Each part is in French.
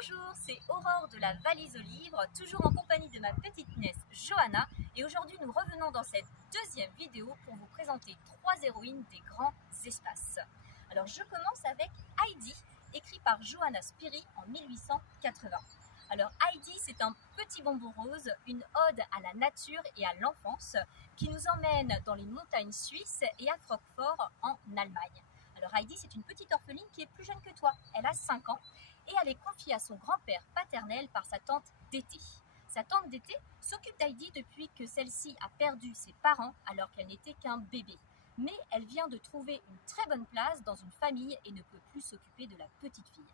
Bonjour, c'est Aurore de la Valise aux Livres, toujours en compagnie de ma petite nièce Johanna. Et aujourd'hui, nous revenons dans cette deuxième vidéo pour vous présenter 3 héroïnes des grands espaces. Alors, je commence avec Heidi, écrit par Johanna Spyri en 1880. Alors, Heidi, c'est un petit bonbon rose, une ode à la nature et à l'enfance, qui nous emmène dans les montagnes suisses et à Francfort en Allemagne. Alors Heidi, c'est une petite orpheline qui est plus jeune que toi. Elle a 5 ans et elle est confiée à son grand-père paternel par sa tante d'été. Sa tante d'été s'occupe d'Heidi depuis que celle-ci a perdu ses parents alors qu'elle n'était qu'un bébé. Mais elle vient de trouver une très bonne place dans une famille et ne peut plus s'occuper de la petite fille.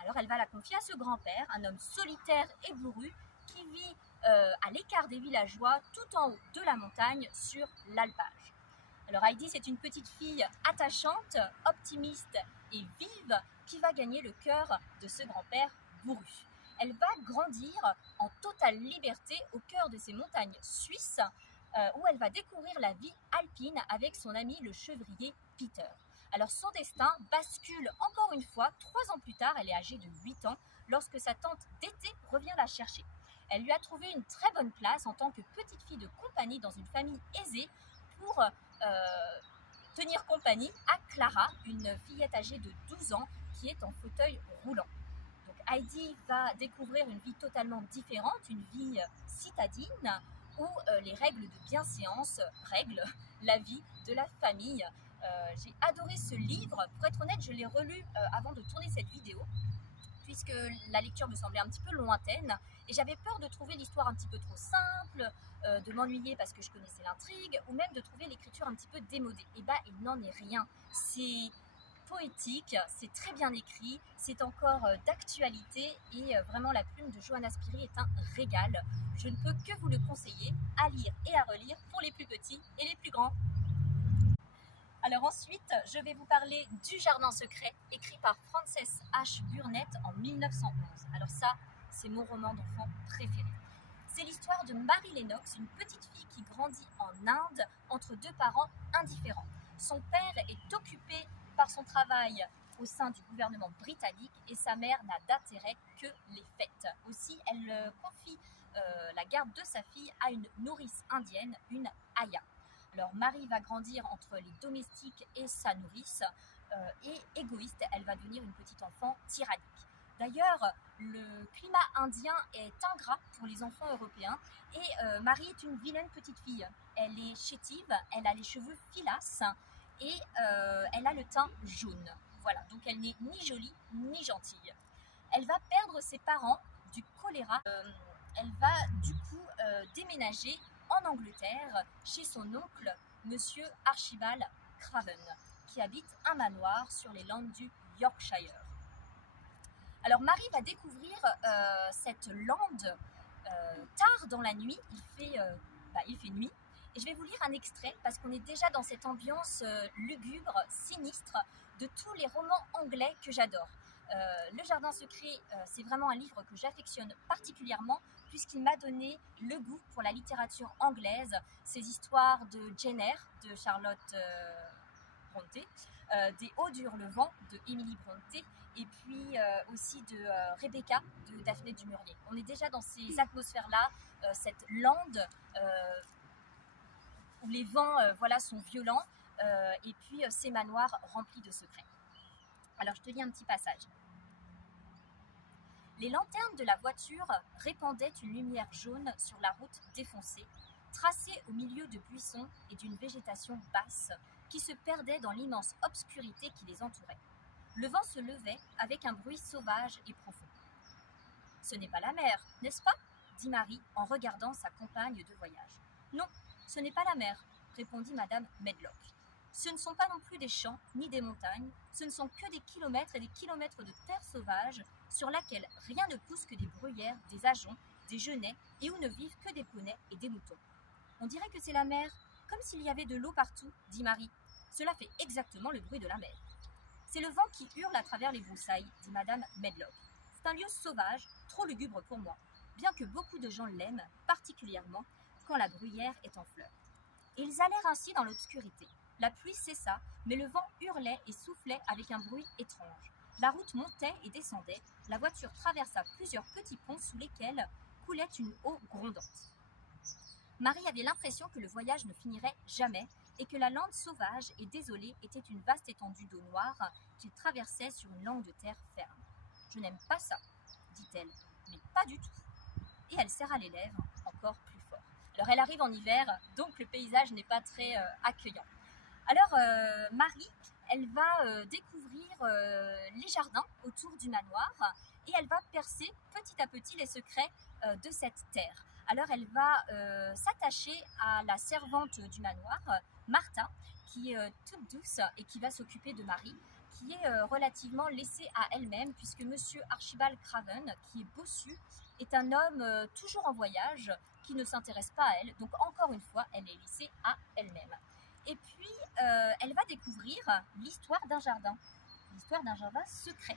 Alors elle va la confier à ce grand-père, un homme solitaire et bourru qui vit à l'écart des villageois tout en haut de la montagne sur l'alpage. Alors Heidi, c'est une petite fille attachante, optimiste et vive qui va gagner le cœur de ce grand-père bourru. Elle va grandir en totale liberté au cœur de ces montagnes suisses où elle va découvrir la vie alpine avec son ami le chevrier Peter. Alors son destin bascule encore une fois, 3 ans plus tard, elle est âgée de 8 ans, lorsque sa tante d'été revient la chercher. Elle lui a trouvé une très bonne place en tant que petite fille de compagnie dans une famille aisée pour tenir compagnie à Clara, une fillette âgée de 12 ans qui est en fauteuil roulant. Donc Heidi va découvrir une vie totalement différente, une vie citadine où les règles de bienséance règlent la vie de la famille. J'ai adoré ce livre, pour être honnête je l'ai relu avant de tourner cette vidéo puisque la lecture me semblait un petit peu lointaine et j'avais peur de trouver l'histoire un petit peu trop simple, de m'ennuyer parce que je connaissais l'intrigue ou même de trouver l'écriture un petit peu démodée. Et bah il n'en est rien, c'est poétique, c'est très bien écrit, c'est encore d'actualité et vraiment la plume de Johanna Spyri est un régal. Je ne peux que vous le conseiller à lire et à relire pour les plus petits et les plus grands. Alors ensuite, je vais vous parler du Jardin secret, écrit par Frances H. Burnett en 1911. Alors ça, c'est mon roman d'enfant préféré. C'est l'histoire de Mary Lennox, une petite fille qui grandit en Inde entre 2 parents indifférents. Son père est occupé par son travail au sein du gouvernement britannique et sa mère n'a d'intérêt que les fêtes. Aussi, elle confie la garde de sa fille à une nourrice indienne, une Aya. Alors Marie va grandir entre les domestiques et sa nourrice et égoïste, elle va devenir une petite enfant tyrannique. D'ailleurs, le climat indien est ingrat pour les enfants européens et Marie est une vilaine petite fille. Elle est chétive, elle a les cheveux filasses et elle a le teint jaune. Voilà, donc elle n'est ni jolie ni gentille. Elle va perdre ses parents du choléra. Elle va du coup déménager en Angleterre chez son oncle, monsieur Archibald Craven, qui habite un manoir sur les landes du Yorkshire. Alors Marie va découvrir cette lande tard dans la nuit, il fait nuit, et je vais vous lire un extrait parce qu'on est déjà dans cette ambiance lugubre, sinistre de tous les romans anglais que j'adore. Le Jardin secret, c'est vraiment un livre que j'affectionne particulièrement puisqu'il m'a donné le goût pour la littérature anglaise, ces histoires de Jane Eyre, de Charlotte Brontë, des Hauts du Hurlevent, de Emily Brontë, et puis aussi de Rebecca, de Daphné du Maurier. On est déjà dans ces atmosphères-là, cette lande où les vents sont violents, et puis ces manoirs remplis de secrets. Alors je te lis un petit passage. Les lanternes de la voiture répandaient une lumière jaune sur la route défoncée, tracée au milieu de buissons et d'une végétation basse qui se perdait dans l'immense obscurité qui les entourait. Le vent se levait avec un bruit sauvage et profond. « Ce n'est pas la mer, n'est-ce pas ?» dit Marie en regardant sa compagne de voyage. « Non, ce n'est pas la mer, » répondit Madame Medlock. Ce ne sont pas non plus des champs ni des montagnes, ce ne sont que des kilomètres et des kilomètres de terre sauvage sur laquelle rien ne pousse que des bruyères, des ajoncs, des genêts et où ne vivent que des poneys et des moutons. On dirait que c'est la mer, comme s'il y avait de l'eau partout, dit Marie. Cela fait exactement le bruit de la mer. C'est le vent qui hurle à travers les broussailles, dit Madame Medlock. C'est un lieu sauvage, trop lugubre pour moi, bien que beaucoup de gens l'aiment, particulièrement quand la bruyère est en fleurs. Et ils allèrent ainsi dans l'obscurité. La pluie cessa, mais le vent hurlait et soufflait avec un bruit étrange. La route montait et descendait, la voiture traversa plusieurs petits ponts sous lesquels coulait une eau grondante. Marie avait l'impression que le voyage ne finirait jamais et que la lande sauvage et désolée était une vaste étendue d'eau noire qu'il traversait sur une langue de terre ferme. « Je n'aime pas ça, dit-elle, mais pas du tout. » Et elle serra les lèvres encore plus fort. Alors elle arrive en hiver, donc le paysage n'est pas très accueillant. Alors Marie, elle va découvrir les jardins autour du manoir et elle va percer petit à petit les secrets de cette terre. Alors elle va s'attacher à la servante du manoir, Martha, qui est toute douce et qui va s'occuper de Marie, qui est relativement laissée à elle-même puisque Monsieur Archibald Craven, qui est bossu, est un homme toujours en voyage, qui ne s'intéresse pas à elle. Donc encore une fois, elle est laissée à elle-même. Et puis, elle va découvrir l'histoire d'un jardin secret.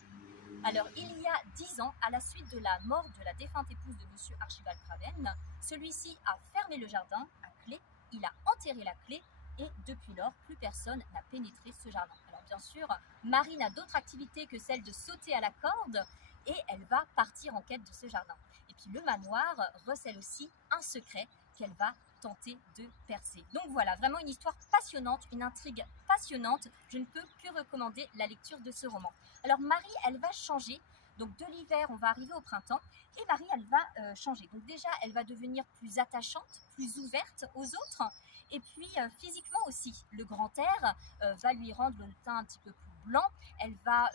Alors, il y a 10 ans, à la suite de la mort de la défunte épouse de Monsieur Archibald Craven, celui-ci a fermé le jardin à clé, il a enterré la clé et depuis lors, plus personne n'a pénétré ce jardin. Alors bien sûr, Marie n'a d'autre activité que celle de sauter à la corde et elle va partir en quête de ce jardin. Et puis le manoir recèle aussi un secret qu'elle va tenter de percer. Donc voilà, vraiment une histoire passionnante, une intrigue passionnante. Je ne peux que recommander la lecture de ce roman. Alors Marie, elle va changer. Donc de l'hiver, on va arriver au printemps. Et Marie, elle va changer. Donc déjà, elle va devenir plus attachante, plus ouverte aux autres. Et puis physiquement aussi, le grand air va lui rendre le teint un petit peu plus blanc. Elle va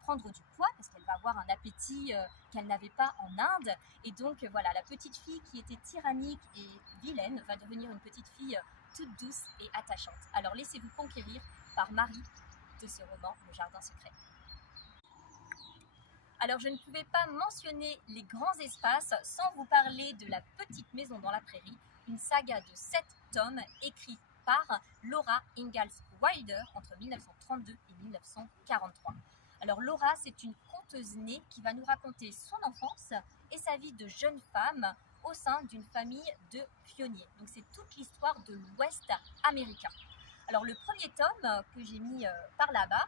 prendre du poids parce qu'elle va avoir un appétit qu'elle n'avait pas en Inde. Et donc voilà, la petite fille qui était tyrannique et vilaine va devenir une petite fille toute douce et attachante. Alors laissez-vous conquérir par Marie de ce roman, Le Jardin secret. Alors je ne pouvais pas mentionner les grands espaces sans vous parler de La Petite Maison dans la Prairie, une saga de 7 tomes écrite par Laura Ingalls Wilder entre 1932 et 1943. Alors Laura, c'est une conteuse née qui va nous raconter son enfance et sa vie de jeune femme au sein d'une famille de pionniers. Donc c'est toute l'histoire de l'Ouest américain. Alors le premier tome que j'ai mis par là-bas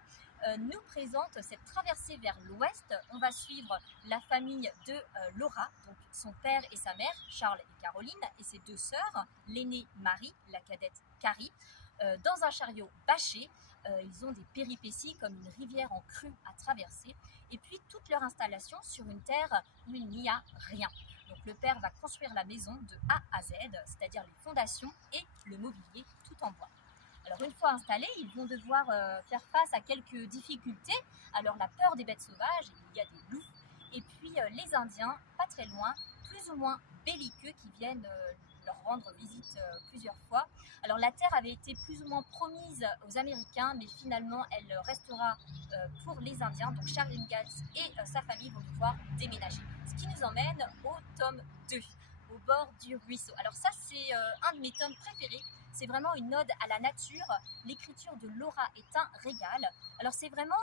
nous présente cette traversée vers l'ouest. On va suivre la famille de Laura, donc son père et sa mère, Charles et Caroline, et ses 2 sœurs, l'aînée Marie, la cadette Carrie, dans un chariot bâché. Ils ont des péripéties comme une rivière en crue à traverser, et puis toute leur installation sur une terre où il n'y a rien. Donc le père va construire la maison de A à Z, c'est-à-dire les fondations et le mobilier tout en bois. Alors une fois installés, ils vont devoir faire face à quelques difficultés. Alors la peur des bêtes sauvages, il y a des loups, et puis les Indiens, pas très loin, plus ou moins belliqueux, qui viennent leur rendre visite plusieurs fois. Alors la terre avait été plus ou moins promise aux Américains, mais finalement elle restera pour les Indiens. Donc Charles Ingalls et sa famille vont devoir déménager. Ce qui nous emmène au tome 2, au bord du ruisseau. Alors ça c'est un de mes tomes préférés. C'est vraiment une ode à la nature. L'écriture de Laura est un régal. Alors c'est vraiment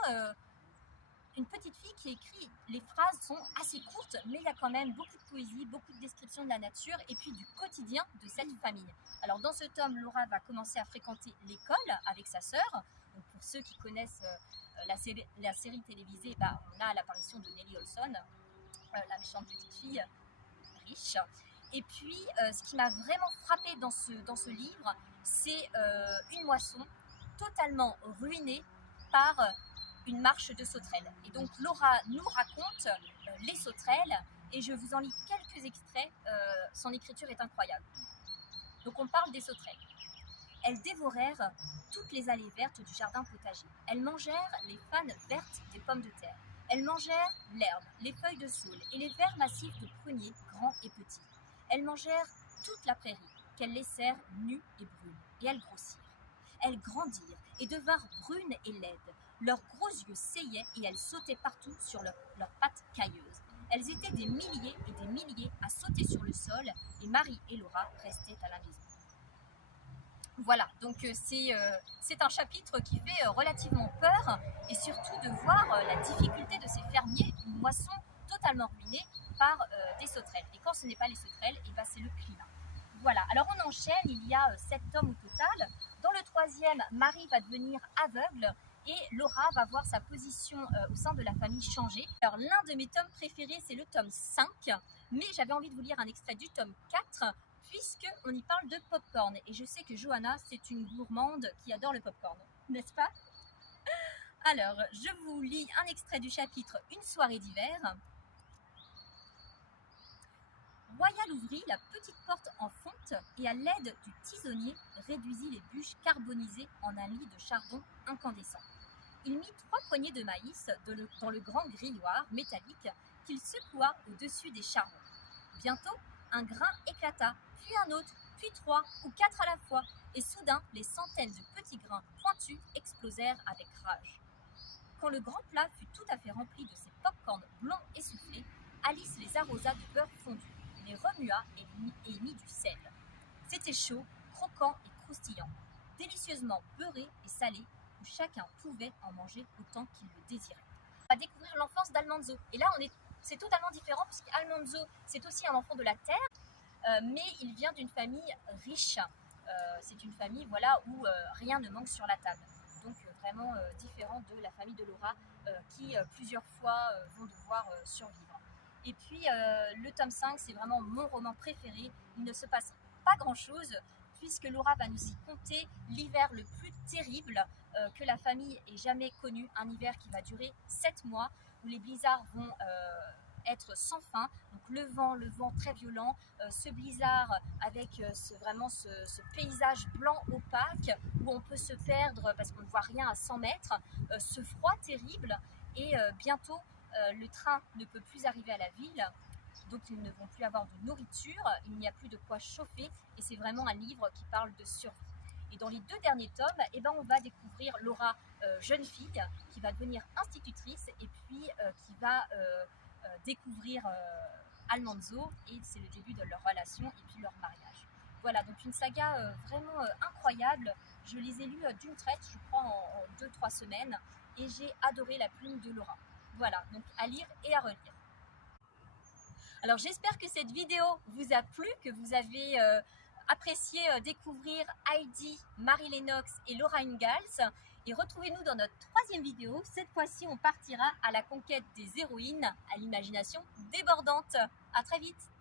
une petite fille qui écrit. Les phrases sont assez courtes, mais il y a quand même beaucoup de poésie, beaucoup de descriptions de la nature et puis du quotidien de cette famille. Alors dans ce tome, Laura va commencer à fréquenter l'école avec sa sœur. Donc pour ceux qui connaissent la série télévisée, on a l'apparition de Nellie Olson, la méchante petite fille riche. Et puis, ce qui m'a vraiment frappée dans ce livre, c'est une moisson totalement ruinée par une marche de sauterelles. Et donc, Laura nous raconte les sauterelles, et je vous en lis quelques extraits. Son écriture est incroyable. Donc, on parle des sauterelles. Elles dévorèrent toutes les allées vertes du jardin potager. Elles mangèrent les fanes vertes des pommes de terre. Elles mangèrent l'herbe, les feuilles de saule et les verts massifs de pruniers, grands et petits. Elles mangèrent toute la prairie, qu'elles laissèrent nue et brune, et elles grossirent. Elles grandirent et devinrent brunes et laides. Leurs gros yeux saillaient et elles sautaient partout sur leurs pattes cailleuses. Elles étaient des milliers et des milliers à sauter sur le sol, et Marie et Laura restaient à la maison. Voilà, donc c'est un chapitre qui fait relativement peur, et surtout de voir la difficulté de ces fermiers, une moisson totalement ruinée par des sauterelles. Et quand ce n'est pas les sauterelles, c'est le climat. Voilà, alors on enchaîne, il y a 7 tomes au total. Dans le 3e, Marie va devenir aveugle et Laura va voir sa position au sein de la famille changer. Alors l'un de mes tomes préférés, c'est le tome 5, mais j'avais envie de vous lire un extrait du tome 4 puisqu'on y parle de popcorn et je sais que Johanna, c'est une gourmande qui adore le popcorn, n'est-ce pas? Alors, je vous lis un extrait du chapitre Une soirée d'hiver. Royal ouvrit la petite porte en fonte et à l'aide du tisonnier réduisit les bûches carbonisées en un lit de chardon incandescent. Il mit 3 poignées de maïs dans le grand grilloir métallique qu'il secoua au-dessus des charbons. Bientôt, un grain éclata, puis un autre, puis 3 ou 4 à la fois, et soudain, les centaines de petits grains pointus explosèrent avec rage. Quand le grand plat fut tout à fait rempli de ces pop-corns blonds essoufflés, Alice les arrosa de beurre fondu, les remua et y mit du sel. C'était chaud, croquant et croustillant, délicieusement beurré et salé, où chacun pouvait en manger autant qu'il le désirait. On va découvrir l'enfance d'Almanzo. Et là, c'est totalement différent, puisqu'Almanzo, c'est aussi un enfant de la terre, mais il vient d'une famille riche. C'est une famille où rien ne manque sur la table. Donc vraiment différent de la famille de Laura, qui plusieurs fois vont devoir survivre. Et puis le tome 5, c'est vraiment mon roman préféré. Il ne se passe pas grand-chose, puisque Laura va nous y conter l'hiver le plus terrible que la famille ait jamais connu. Un hiver qui va durer 7 mois, où les blizzards vont être sans fin. Donc le vent très violent, ce blizzard avec ce paysage blanc opaque, où on peut se perdre parce qu'on ne voit rien à 100 mètres, ce froid terrible, et bientôt le train ne peut plus arriver à la ville. Donc ils ne vont plus avoir de nourriture, il n'y a plus de quoi chauffer, et c'est vraiment un livre qui parle de survie. Et dans les 2 derniers tomes, on va découvrir Laura, jeune fille, qui va devenir institutrice, et puis qui va découvrir Almanzo, et c'est le début de leur relation et puis leur mariage. Voilà, donc une saga vraiment incroyable. Je les ai lus d'une traite, je crois en 2-3 semaines, et j'ai adoré la plume de Laura. Voilà, donc à lire et à relire. Alors j'espère que cette vidéo vous a plu, que vous avez apprécié découvrir Heidi, Marie Lennox et Laura Ingalls. Et retrouvez-nous dans notre 3e vidéo. Cette fois-ci, on partira à la conquête des héroïnes à l'imagination débordante. À très vite!